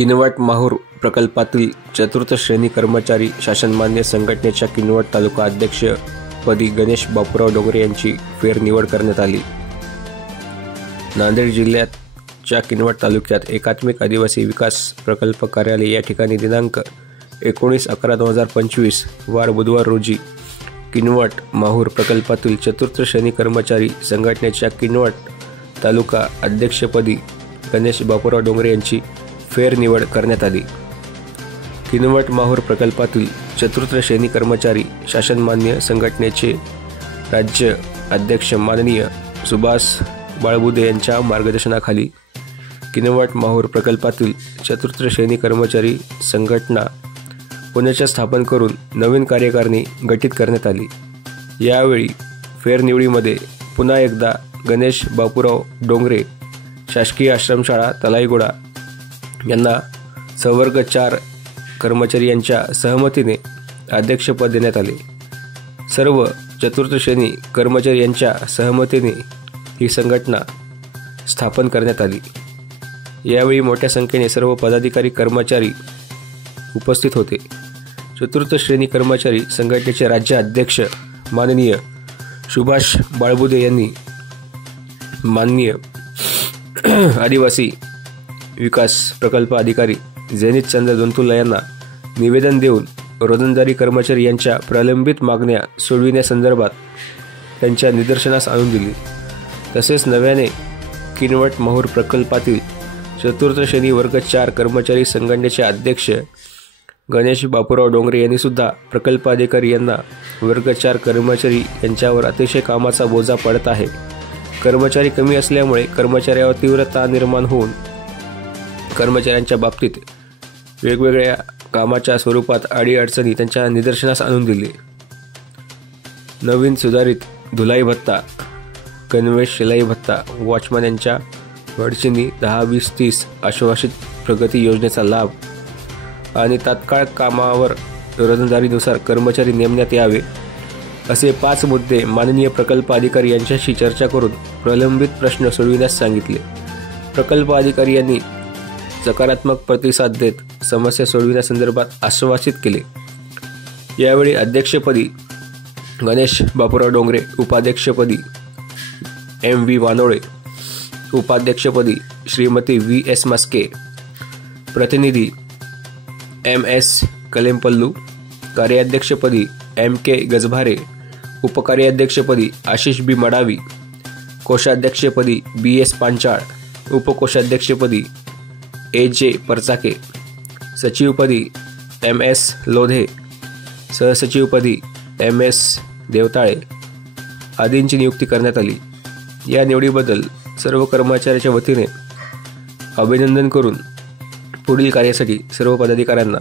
किनवट माहूर प्रकल्पातील चतुर्थ श्रेणी कर्मचारी शासनमान्य संघटनेच्या किनवट तालुका अध्यक्षपदी गणेश बापूराव डोंगरे यांची फेरनिवड करण्यात आली। नांदेड जिल्ह्याच्या किनवट तालुक्यात एकात्मिक आदिवासी विकास प्रकल्प कार्यालय या ठिकाणी दिनांक 19/11/2025 वार बुधवार रोजी किनवट माहूर प्रकल्पातील चतुर्थ श्रेणी कर्मचारी संघटनेच्या किनवट तालुका अध्यक्षपदी गणेश बापूराव डोंगरे यांची फेरनिवड करण्यात आली। किनवट माहूर प्रकल्पातील चतुर्थ श्रेणी कर्मचारी शासनमान्य संघटनेचे राज्य अध्यक्ष माननीय सुभाष बाळबुदे यांच्या मार्गदर्शनाखाली किनवट माहूर प्रकल्पातील चतुर्थ श्रेणी कर्मचारी संघटना पुनश्च स्थापन करून नवीन कार्यकारिणी गठीत करण्यात आली। यावेळी फेरनिवडीमध्ये पुन्हा एकदा गणेश बापूराव डोंगरे शासकीय आश्रमशाळा तलाईगुडा यांना संवर्ग 4 कर्मचारी यांच्या सहमतीने अध्यक्षपद देण्यात आले। सर्व चतुर्थ श्रेणी कर्मचारी यांच्या सहमतीने ही संघटना स्थापन करण्यात आली। यावेळी मोठ्या संख्येने सर्व पदाधिकारी कर्मचारी उपस्थित होते। चतुर्थ श्रेणी कर्मचारी संघटनेचे राज्य अध्यक्ष माननीय सुभाष बाळबुदे यांनी माननीय आदिवासी विकास प्रकल्प अधिकारी जेनित चंद्र दोंतुल्ला यांना निवेदन देऊन रोजंदारी कर्मचारी यांच्या प्रलंबित मागण्या सोडविण्यासंदर्भात त्यांच्या निदर्शनास आणून दिली। तसेच नव्याने किनवट माहूर प्रकल्पातील चतुर्थ श्रेणी वर्ग 4 कर्मचारी संघटनेचे अध्यक्ष गणेश बापूराव डोंगरे यांनी सुद्धा प्रकल्प अधिकारी यांना वर्ग 4 कर्मचारी यांच्यावर अतिशय कामाचा बोजा पडत आहे। कर्मचारी कमी असल्यामुळे कर्मचाऱ्यावर तीव्र ताण निर्माण होऊन कर्मचाऱ्यांच्या बाबतीत वेगवेगळ्या कामाच्या स्वरूपात अडीअडचणी त्यांच्या निदर्शनास आणून दिली। नवीन सुधारित धुलाई भत्ता, गणवेश शिलाई भत्ता, वॉचमन यांच्या अडचणी 10-20-30 आश्वासित प्रगती योजनेचा लाभ आणि तात्काळ कामावर रोजंदारीनुसार कर्मचारी नेमण्यात यावे असे 5 मुद्दे माननीय प्रकल्प अधिकारी यांच्याशी चर्चा करून प्रलंबित प्रश्न सोडविण्यास सांगितले। प्रकल्प अधिकारी यांनी सकारात्मक प्रतिसाद देत समस्या सोडविण्यासंदर्भात आश्वासित केले। यावेळी अध्यक्षपदी गणेश बापूराव डोंगरे, उपाध्यक्षपदी MV वानोळे, उपाध्यक्षपदी श्रीमती VS मस्के, प्रतिनिधी MS कलेमपल्लू, कार्याध्यक्षपदी MK Gajbhare, उपकार्याध्यक्षपदी Ashish B Madavi, कोषाध्यक्षपदी BS Panchal, उपकोषाध्यक्षपदी AJ Parchake, सचिवपदी MS लोधे, सहसचिवपदी MS देवताळे आदींची नियुक्ती करण्यात आली। या निवडीबद्दल सर्व कर्मचाऱ्यांच्या वतीने अभिनंदन करून पुढील कार्यासाठी सर्व पदाधिकाऱ्यांना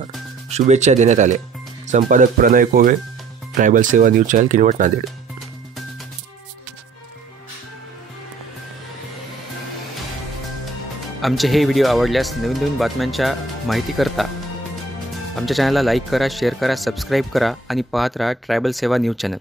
शुभेच्छा देण्यात आल्या। संपादक प्रणय कोवे, ट्रायबल सेवा न्यूज चॅनल, किनवट, नांदेड। आमचे हे व्हिडिओ आवडल्यास नवीन बातम्यांच्या माहितीकरता आमच्या चॅनलला लाईक करा, शेअर करा, सबस्क्राईब करा आणि पाहत राहा ट्रायबल सेवा न्यूज चॅनल।